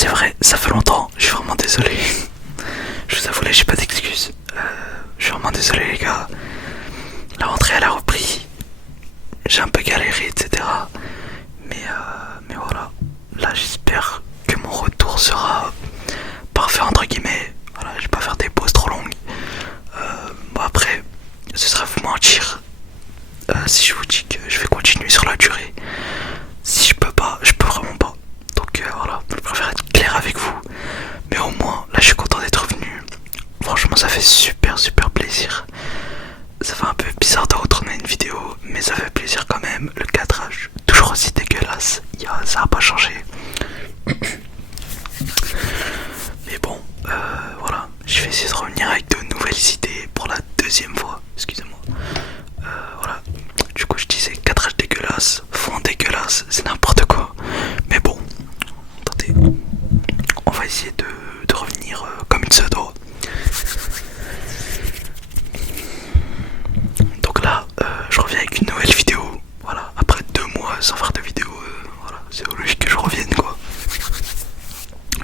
c'est vrai, ça fait longtemps, je suis vraiment désolé. Je vous avoue là, j'ai pas d'excuses. Je suis vraiment désolé les gars. La rentrée elle a repris. J'ai un peu galéré, etc. Mais voilà. Là j'espère que mon retour sera parfait entre guillemets. Voilà, je vais pas faire des pauses trop longues. Bon après, ce serait vous mentir si je vous dis que je vais continuer sur la durée. Si je peux pas, je peux vraiment pas. Donc voilà, je préfère être clair avec vous. Mais au moins, là je suis content d'être revenu. Franchement ça fait super plaisir. Ça fait un peu bizarre de retourner une vidéo, mais ça fait plaisir quand même. Le cadrage, toujours aussi dégueulasse. Ça a pas changé. Mais bon, voilà. Je vais essayer de revenir avec de nouvelles idées pour la deuxième fois. Excusez-moi. Voilà. Du coup je disais cadrage dégueulasse, fond dégueulasse, c'est n'importe quoi. Mais bon, attendez. On va essayer de revenir comme il se doit. Donc là, je reviens avec une nouvelle vidéo. Voilà, après 2 mois sans faire de vidéo, voilà, c'est logique que je revienne quoi.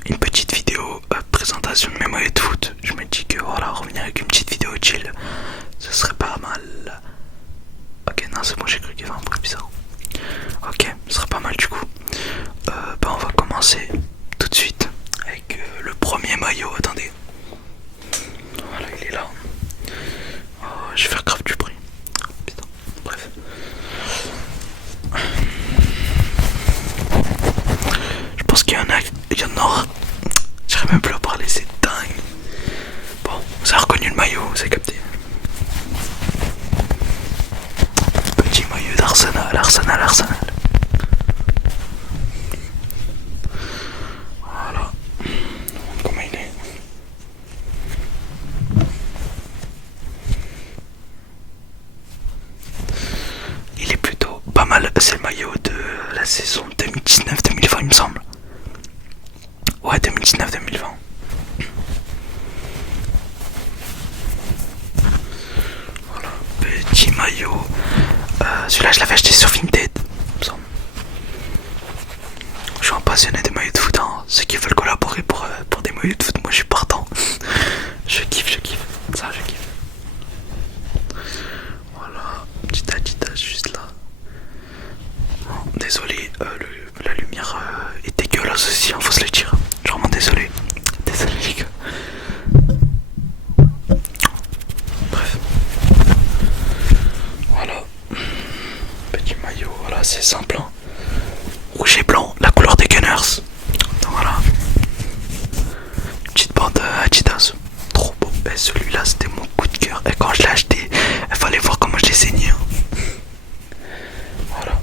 Une petite vidéo présentation de mes maillots de foot. Je me dis que voilà, revenir avec une petite vidéo chill, ce serait pas mal. Ok, non, c'est bon, j'ai cru qu'il y avait un bruit bizarre. Ok, ce serait pas mal du coup. On va commencer tout de suite avec le premier maillot. Attendez. Voilà, il est là. Oh, je vais faire grave du bruit. Putain, bref. Je pense qu'il y en aura. J'arrive même plus à parler, c'est dingue. Bon, vous avez reconnu le maillot, vous avez capté. Petit maillot d'Arsenal, Arsenal. Voilà. Comment il est? Il est plutôt pas mal. C'est le maillot de la saison 2019-2020 il me semble. Ouais, 2019-2020. Voilà, petit maillot. Celui-là je l'avais acheté sur Vinted, il me semble. Je suis un passionné des maillots de foot, hein. Ceux qui veulent collaborer pour des maillots de foot, moi je suis partant. Je kiffe. Ça je kiffe. Voilà, petite Adidas juste là. Oh, désolé, la lumière est dégueulasse aussi, hein, faut se le dire. Je suis vraiment désolé. Désolé les gars. Bref. Voilà. Petit maillot, voilà, c'est simple. Hein. Rouge et blanc, la couleur des Gunners. Donc voilà. Petite bande Adidas. Trop beau. Et celui-là, c'était mon coup de cœur. Et quand je l'ai acheté, il fallait voir comment je l'ai saigné. Hein. Voilà.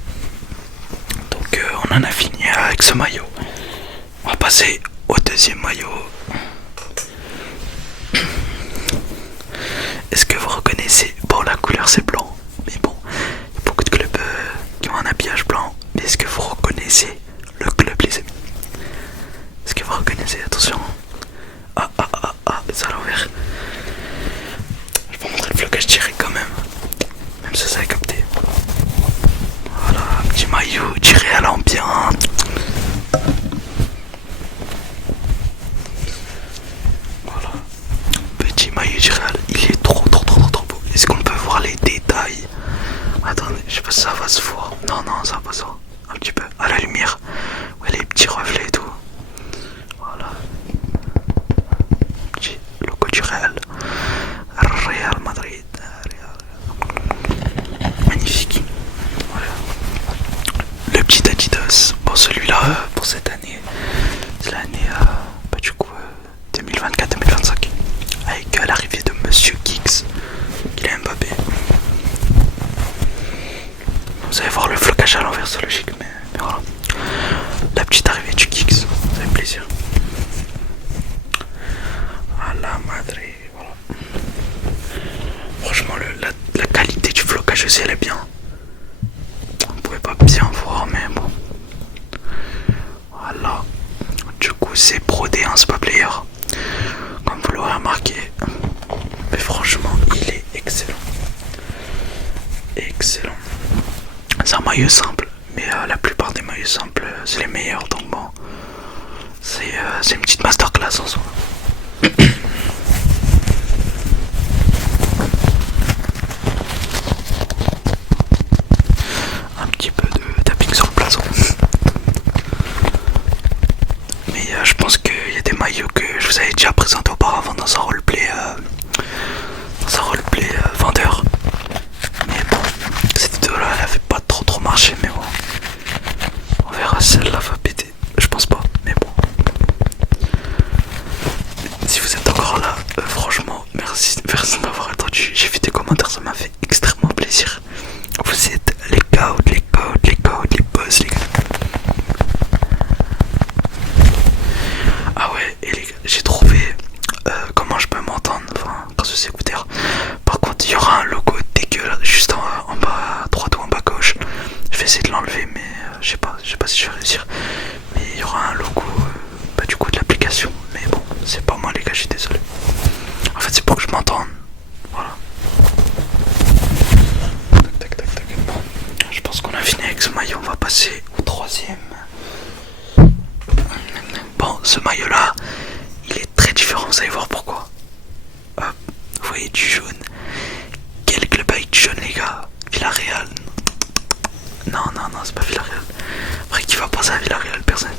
Donc on en a fini avec ce maillot. On va passer au deuxième maillot. Est-ce que vous reconnaissez? Bon, la couleur c'est blanc, mais bon, il y a beaucoup de clubs qui ont un habillage blanc. Mais est-ce que vous reconnaissez le club, les amis? Est-ce que vous reconnaissez? Attention. Ah, c'est à l'envers. Je vais vous montrer le flocage direct quand même. Même si ça a capté. Voilà, un petit maillot tiré à l'ambiance. Voilà. Petit maillot tiré à l'ambiance. Il est trop beau. Est-ce qu'on peut voir les détails? Attendez, je sais pas si ça va se voir. Non, ça va pas se voir. Un petit peu à la lumière. Ouais, les petits reflets et tout. Voilà. Petit logo du Real. Real Madrid. Magnifique. Voilà. Le petit Adidas. Bon, celui-là, pour cette année, c'est l'année, du coup, 2024-2025. Avec l'arrivée de Monsieur Giggs, Kylian Mbappé. Vous allez voir le flocage à l'envers, c'est logique, mais voilà. La petite arrivée du Giggs, ça fait plaisir. À la madre, voilà. Franchement, la qualité du flocage aussi, elle est bien. On pouvait pas bien voir, mais bon. Voilà. Du coup, c'est brodé, hein, c'est pas player. Comme vous l'aurez remarqué. Mais franchement, il est excellent. Excellent. C'est un maillot simple, mais la plupart des maillots simples, c'est les meilleurs. Donc bon, c'est C'est une petite masterclass en soi. Un petit peu de tapping sur le blason. Mais je pense qu'il y a des maillots que je vous avais déjà présentés auparavant dans un roleplay, vendeur. Mais bon, cette vidéo là elle avait pas trop marché, mais bon. On verra si celle-là va péter. Je pense pas, mais bon. Si vous êtes encore là, franchement, merci de m'avoir attendu. J'ai vu des commentaires, ça m'a fait extrêmement plaisir. Vous êtes les codes, les boss, les gars. Ah ouais, et les gars, j'ai trouvé comment je peux m'entendre, enfin, grâce aux écouteurs. Par contre, il y aura un logo dégueulasse juste en bas à droite ou en bas à gauche. Je vais essayer de l'enlever, mais je sais pas si je vais réussir. Mais il y aura un logo, du coup, de l'application. Mais bon, c'est pas moi, les gars, je suis désolé. En fait, c'est pour que je m'entende. Voilà. Tac. Bon, je pense qu'on a fini avec ce maillot. On va passer au troisième. Bon, ce maillot là, il est très différent, vous allez voir pourquoi. Hop, vous voyez du jaune. Quel club avec du jaune, les gars? Villarreal. Non, c'est pas Villarreal. Après, qui va penser à Villarreal? Personne.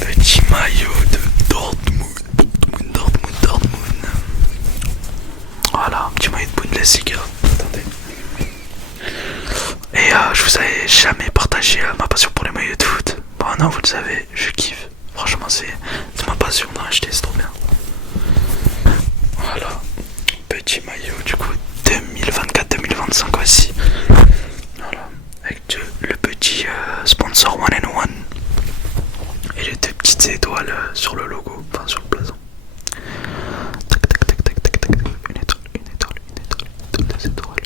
Petit maillot de Dortmund. Voilà, un petit maillot de Bundesliga. Attendez. Et je vous avais jamais partagé ma passion pour les maillots de foot. Bon, non, vous le savez, je kiffe. Franchement, c'est ma passion d'en acheter, c'est trop bien. Voilà, petit maillot du coup 2024-2025 aussi. Voilà, avec le petit sponsor One and One et les deux petites étoiles sur le logo, enfin sur le blason. Tac. Une étoile, deux étoiles.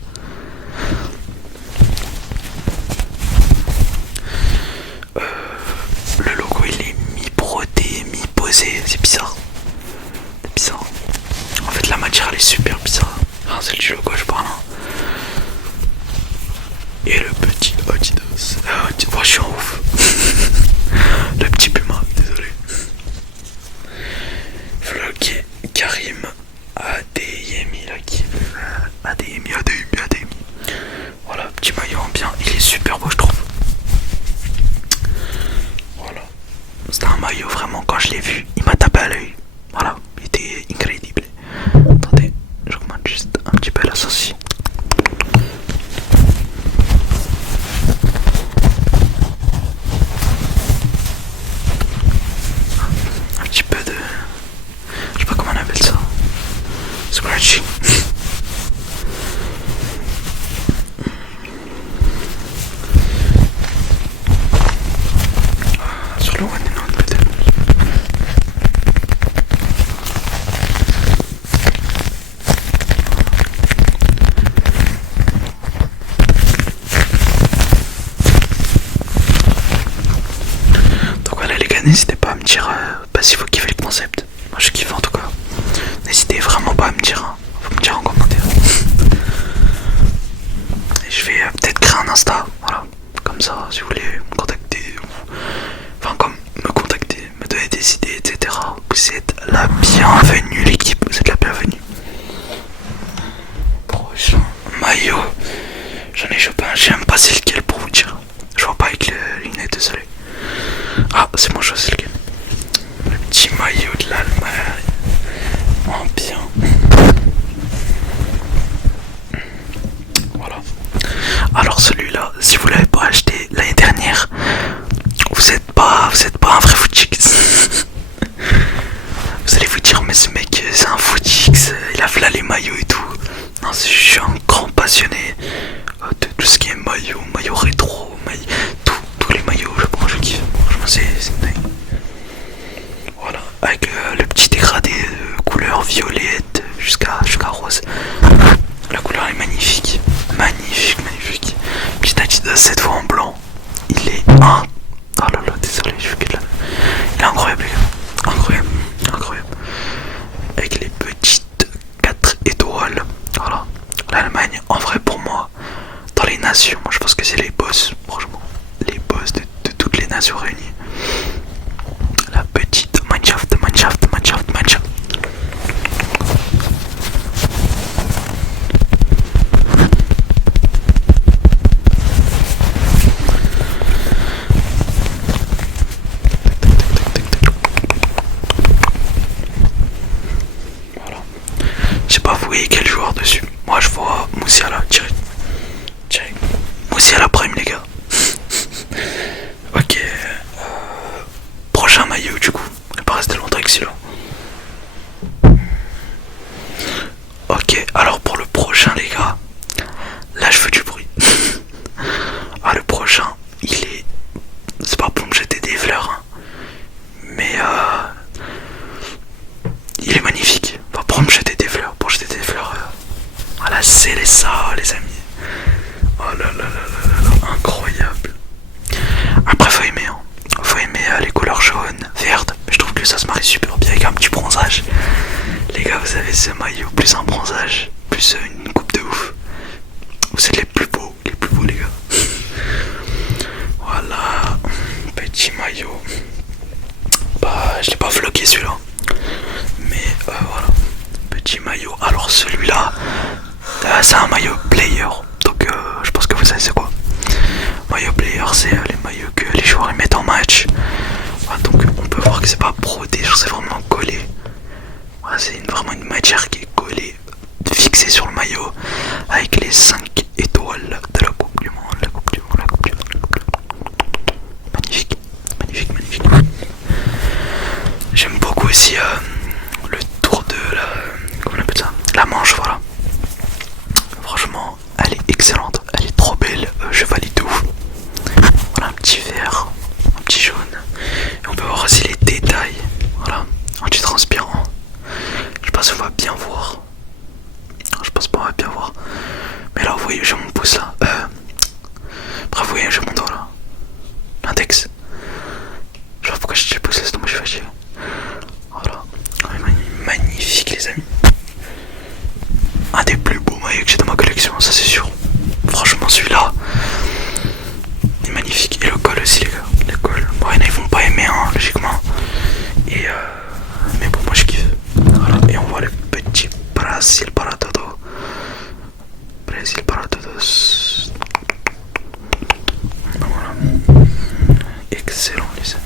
Le logo il est mi-brodé, mi-posé, c'est bizarre. En fait la matière elle est super bizarre. Ah, c'est le logo je parle. Et le petit Adidas. Moi je suis en ouf. Le petit Puma, désolé. Vlog Karim Adeyemi là qui Adeyemi. Voilà, petit maillot en bien, il est super beau je trouve. Voilà. C'était un maillot vraiment, quand je l'ai vu, il m'a tapé à l'œil. Voilà, il était incroyable. Attendez, j'augmente juste un petit peu la sauce. Un petit peu de... Je sais pas comment on appelle ça. Scratching. Sur le one and one peut-être. Donc voilà les gars, n'hésitez pas à me dire si vous kiffez le concept. Moi je kiffe en tout cas. N'hésitez vraiment pas à me dire, hein. Faut me dire en commentaire. Et je vais peut-être créer un Insta, voilà. Comme ça, si vous voulez me contacter, enfin comme me contacter, me donner des idées, etc. Vous êtes la bienvenue l'équipe, vous êtes la bienvenue. Prochain maillot. J'en ai chopé un, je sais même pas c'est lequel pour vous dire. Je vois pas avec les lunettes, désolé. Ah, c'est moi, je sais lequel. Le petit maillot de l'Allemagne. En bien. Voilà. Alors celui-là, si vous l'avez pas acheté l'année dernière, vous êtes pas un vrai footix. Vous allez vous dire mais ce mec c'est un footix, il a fait là les maillots et tout. Non, je suis un grand passionné de tout ce qui est maillot rétro, tous les maillots, je kiffe. Franchement c'est dingue. Voilà, avec le petit dégradé de couleur violette jusqu'à rose. La couleur est magnifique. Magnifique. Petit Adidas cette fois en blanc. Il est oh là là, désolé, je fais que de la... Il est incroyable, les gars. Incroyable. Avec les petites 4 étoiles. Voilà. L'Allemagne, en vrai pour moi, dans les nations, moi je pense que c'est les boss, franchement. Les boss de toutes les nations réunies. bronzage. Les gars, vous avez ce maillot, plus un bronzage, plus une coupe de ouf. Vous êtes les plus beaux les gars. Voilà, petit maillot. Bah, je l'ai pas vlogué celui-là. Mais voilà, petit maillot. Alors celui-là, c'est un maillot player. Donc je pense que vous savez c'est quoi. Maillot player, c'est les maillots que les joueurs ils mettent en match. Voilà, donc on peut voir que c'est pas brodé, c'est vraiment collé. Voilà, c'est vraiment une matière qui est collée, fixée sur le maillot, avec les 5 étoiles de la Coupe du Monde. La Coupe du Monde, la Coupe du Monde, la Coupe du Monde. Magnifique, magnifique, magnifique. J'aime beaucoup aussi le tour de la... comment on appelle ça, la manche, voilà. Franchement, elle est excellente, elle est trop belle, je valide de ouf. Voilà, un petit vert, un petit jaune. Et on peut voir aussi les détails, voilà, anti-transpirant. Je sais pas si on va bien voir. Je pense pas on va bien voir. Mais là, vous voyez, j'ai mon pouce là. Bref, vous voyez, j'ai mon doigt là. L'index. Je sais pas pourquoi j'ai le pouce là, c'est moi je suis fâché. Voilà. Magnifique, les amis. Un des plus beaux maillots que j'ai dans ma collection, ça c'est sûr. Franchement, celui-là est magnifique. Et le col aussi, les gars. Le col. Bon, ils vont pas aimer, hein, logiquement. Et mais bon, moi je kiffe. Voilà. Et on voit le petit Brasil para todo. Brasil para todos. Voilà. Excellent, les amis.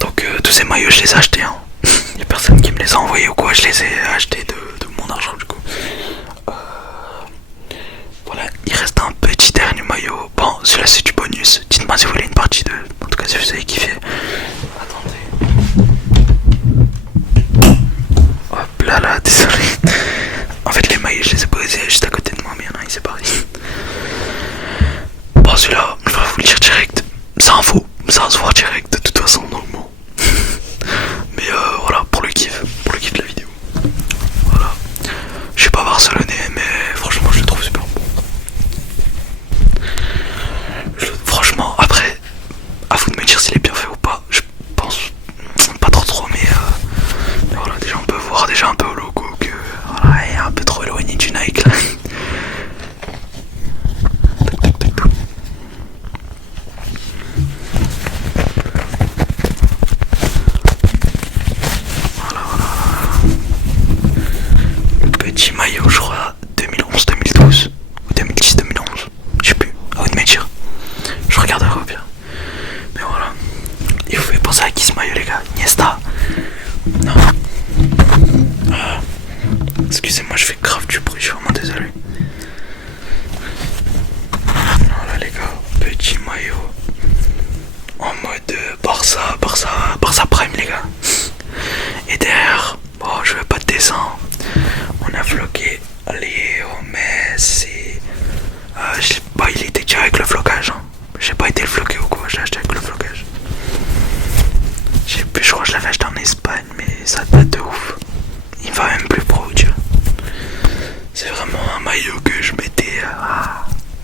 Donc tous ces maillots, je les ai achetés, hein. Y'a personne qui me les a envoyés ou quoi, je les ai achetés de mon argent du coup. Voilà, il reste un petit dernier maillot. Bon, celui-là c'est du bonus. Dites-moi si vous voulez une partie 2. En tout cas, si vous avez kiffé. Attendez. Hop là là, désolé. En fait, les maillots, je les ai posés juste à côté de moi, mais il y en a un, il s'est barré. Bon, celui-là, je vais vous le dire direct. C'est un faux. Ça va se voir direct de toute façon dans le mot. Mais voilà, pour le kiff de la vidéo. Voilà. Je suis pas barcelonais, mais franchement, je le trouve super bon. Franchement, après, à vous de me dire s'il est bien fait ou pas. Je pense pas trop, mais voilà, déjà on peut voir déjà un peu au logo que voilà, il est un peu trop éloigné du Nike là. Petit maillot, je crois 2011-2012 ou 2010-2011, je sais plus, à vous de me dire. Je regarderai au pire. Mais voilà. Et vous pouvez penser à qui ce maillot, les gars? Iniesta? Non. Excusez-moi, je fais grave du bruit, je suis vraiment désolé. Voilà les gars, petit maillot en mode Barça Prime les gars. Et derrière, bon, je veux pas de dessin. On a vlogué Léo Messi. Bah, il était déjà avec le flocage. Hein. J'ai pas été le floqué ou quoi, j'ai acheté avec le flocage. Je crois que je l'avais acheté en Espagne, mais ça date de ouf. Il va même plus pro, tu vois. C'est vraiment un maillot que je mettais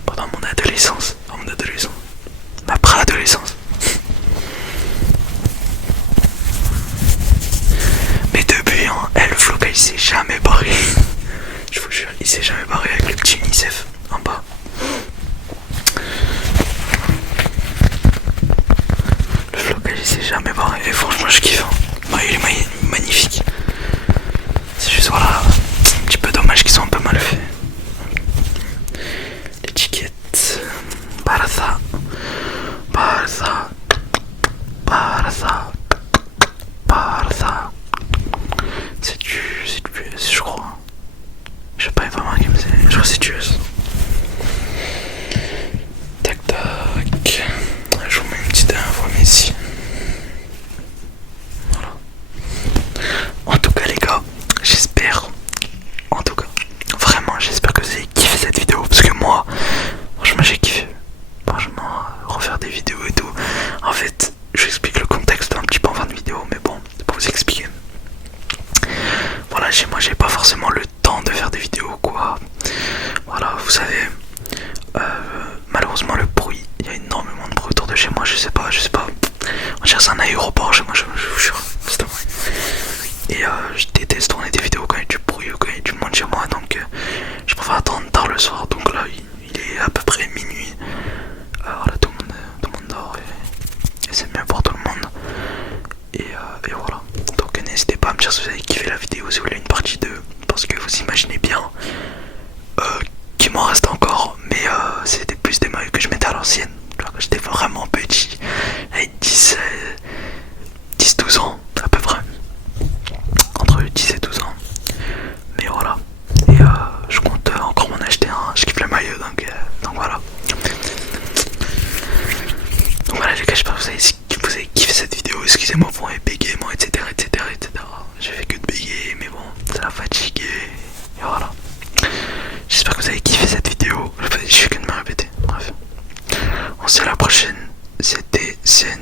pendant mon adolescence. Ma pré-adolescence. Mais depuis, hein, le flocage il s'est jamais barré. Je vous jure, il s'est jamais barré avec le petit UNICEF en bas. Le flocage il s'est jamais barré. Et franchement, je kiffe. Hein. Il est magnifique. C'est juste, voilà, un petit peu dommage qu'ils sont un peu mal faits. L'étiquette. Barça. C'est du US, je crois. Je sais pas vraiment qui me c'est. Je crois que c'est du US. Tac tac. Je vous mets une petite info Messi. Voilà. En tout cas les gars, j'espère. En tout cas, vraiment j'espère que vous avez kiffé cette vidéo. Parce que moi, franchement j'ai kiffé. Franchement, refaire des vidéos et tout. En fait, je vous explique le contexte un petit peu en fin de vidéo. Mais bon, c'est pour vous expliquer. Voilà, chez moi j'ai pas forcément le temps de faire des vidéos quoi. Voilà, vous savez, malheureusement le bruit, il y a énormément de bruit autour de chez moi, je sais pas. On cherche un l'ancienne, quand j'étais vraiment petit, avec 10-12 ans à peu près, entre 10 et 12 ans. Mais voilà, et je compte encore m'en acheter un, je kiffe le maillot donc voilà. Donc voilà les gars, j'espère que vous avez kiffé cette vidéo, excusez-moi pour mes bégaiements etc. J'ai fait que de bégayer mais bon, ça l'a fatigué, et voilà. J'espère que vous avez kiffé cette vidéo, je fais que de me répéter, bref. On se dit à la prochaine, c'était Zen.